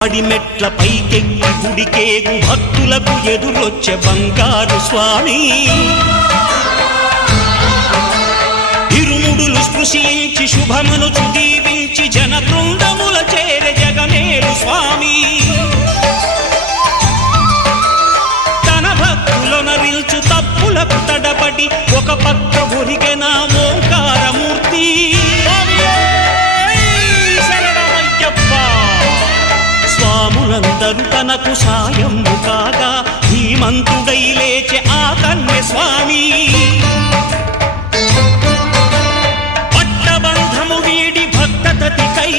అడిమెట్ల పైకెక్కి గుడికేగు భక్తులకు ఎదురొచ్చే బంగారు స్వామి ఇరుముడులు స్పృశించి శుభమనుచు దీవించి జన బృందముల చేరే జగమేలు స్వామి తన భక్తులనరిల్చు తప్పులకు తడబడి ఒక పక్క ఒరిగెన ఓంకారమూర్తి స్వాములందరూ తనకు సాయము కాగా ధీమంతుడై లేచే ఆ కన్య స్వామి పట్టబంధము వీడి భక్తతతికై